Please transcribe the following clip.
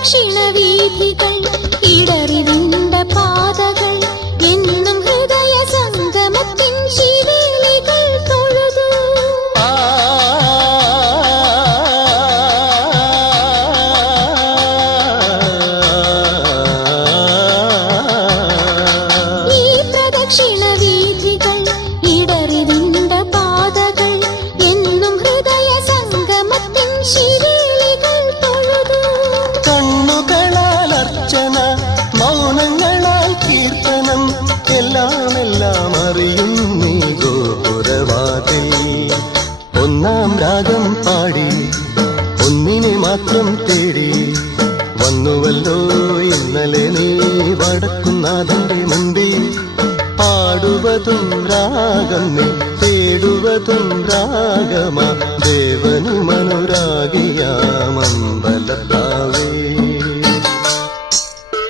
പ്രദക്ഷിണവീഥികൾ ഇടറിവിണ്ട പാതകൾ എന്നും ഹൃദയ സംഗമത്തിൻ ശിവേലികൾ തൊഴുതു. ഈ പ്രദക്ഷിണവീഥികൾ ഇടറിവിണ്ട പാതകൾ എന്നും ഹൃദയ സംഗമത്തിൻ ശിവേലികൾ തൊഴുതു. കണ്ണുകളാൽ അർച്ചന, മൗനങ്ങളാൽ കീർത്തനം, എല്ലാം അറിയുന്നീ ഗോപുരവാതിൽ. ഒന്നാം രാഗം പാടി ഒന്നിനെ മാത്രം തേടി വന്നുവല്ലോ ഇന്നലെ നീ വടക്കുന്നാഥന്റെ മുമ്പിൽ. പാടുവതും രാഗം നീ, തേടുവതും രാഗമാ ദേവനു മനോരാഗിയാമമ്പലത്താവേ.